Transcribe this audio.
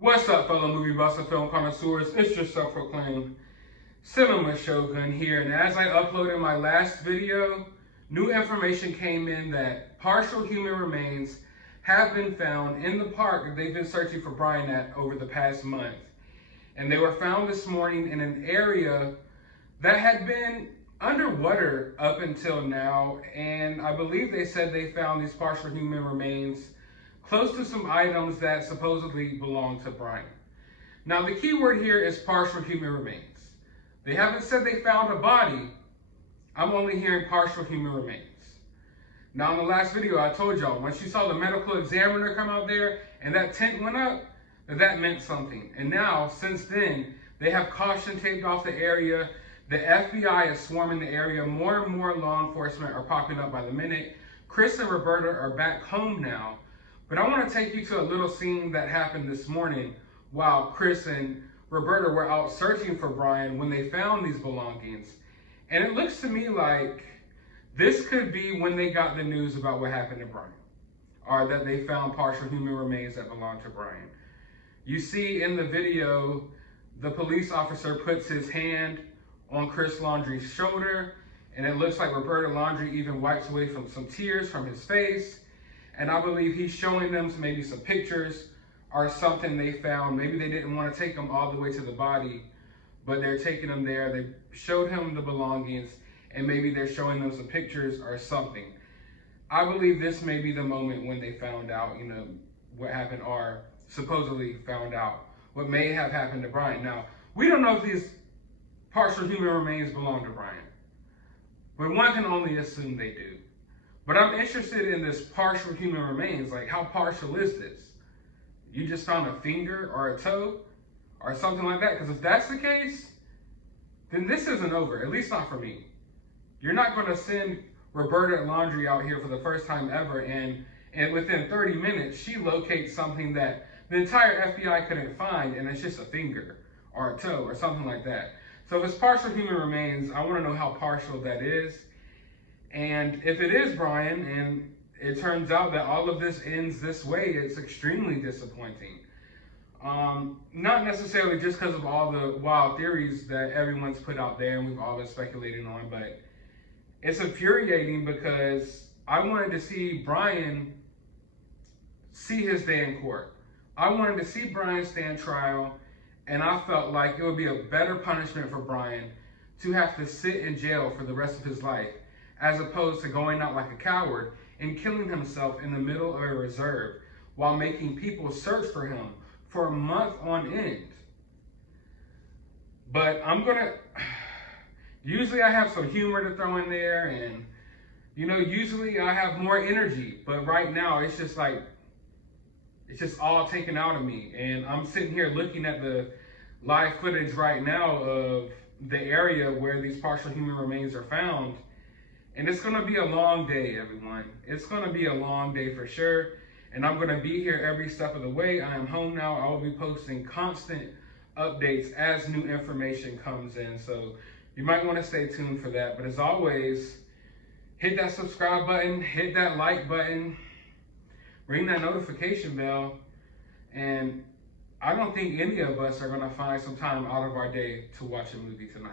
What's up, fellow movie buffs and film connoisseurs? It's your self-proclaimed cinema shogun here, and as I uploaded my last video, new information came in that partial human remains have been found in the park that they've been searching for Brian at over the past month. And they were found this morning in an area that had been underwater up until now, and I believe they said they found these partial human remains close to some items that supposedly belong to Brian. Now, the key word here is partial human remains. They haven't said they found a body. I'm only hearing partial human remains. Now, in the last video, I told y'all, once you saw the medical examiner come out there and that tent went up, that meant something. And now, since then, they have caution taped off the area. The FBI is swarming the area. More and more law enforcement are popping up by the minute. Chris and Roberta are back home now. But I want to take you to a little scene that happened this morning while Chris and Roberta were out searching for Brian when they found these belongings. And it looks to me like this could be when they got the news about what happened to Brian, or that they found partial human remains that belonged to Brian. You see in the video, the police officer puts his hand on Chris Laundrie's shoulder, and it looks like Roberta Laundrie even wipes away from some tears from his face. And I believe he's showing them maybe some pictures or something they found. Maybe they didn't want to take them all the way to the body, but they're taking them there. They showed him the belongings, and maybe they're showing them some pictures or something. I believe this may be the moment when they found out, what happened, or supposedly found out what may have happened to Brian. Now, we don't know if these partial human remains belong to Brian, but one can only assume they do. But I'm interested in this partial human remains. Like, how partial is this? You just found a finger or a toe or something like that? Because if that's the case, then this isn't over, at least not for me. You're not going to send Roberta Laundrie out here for the first time ever, and within 30 minutes, she locates something that the entire FBI couldn't find, and it's just a finger or a toe or something like that. So if it's partial human remains, I want to know how partial that is. And if it is Brian, and it turns out that all of this ends this way, it's extremely disappointing. Not necessarily just because of all the wild theories that everyone's put out there and we've all been speculating on, but it's infuriating because I wanted to see Brian see his day in court. I wanted to see Brian stand trial, and I felt like it would be a better punishment for Brian to have to sit in jail for the rest of his life, as opposed to going out like a coward and killing himself in the middle of a reserve while making people search for him for a month on end. But usually I have some humor to throw in there, and usually I have more energy, but right now it's just like, it's just all taken out of me. And I'm sitting here looking at the live footage right now of the area where these partial human remains are found. And it's going to be a long day, everyone. It's going to be a long day for sure. And I'm going to be here every step of the way. I am home now. I will be posting constant updates as new information comes in. So you might want to stay tuned for that. But as always, hit that subscribe button, hit that like button, ring that notification bell. And I don't think any of us are going to find some time out of our day to watch a movie tonight.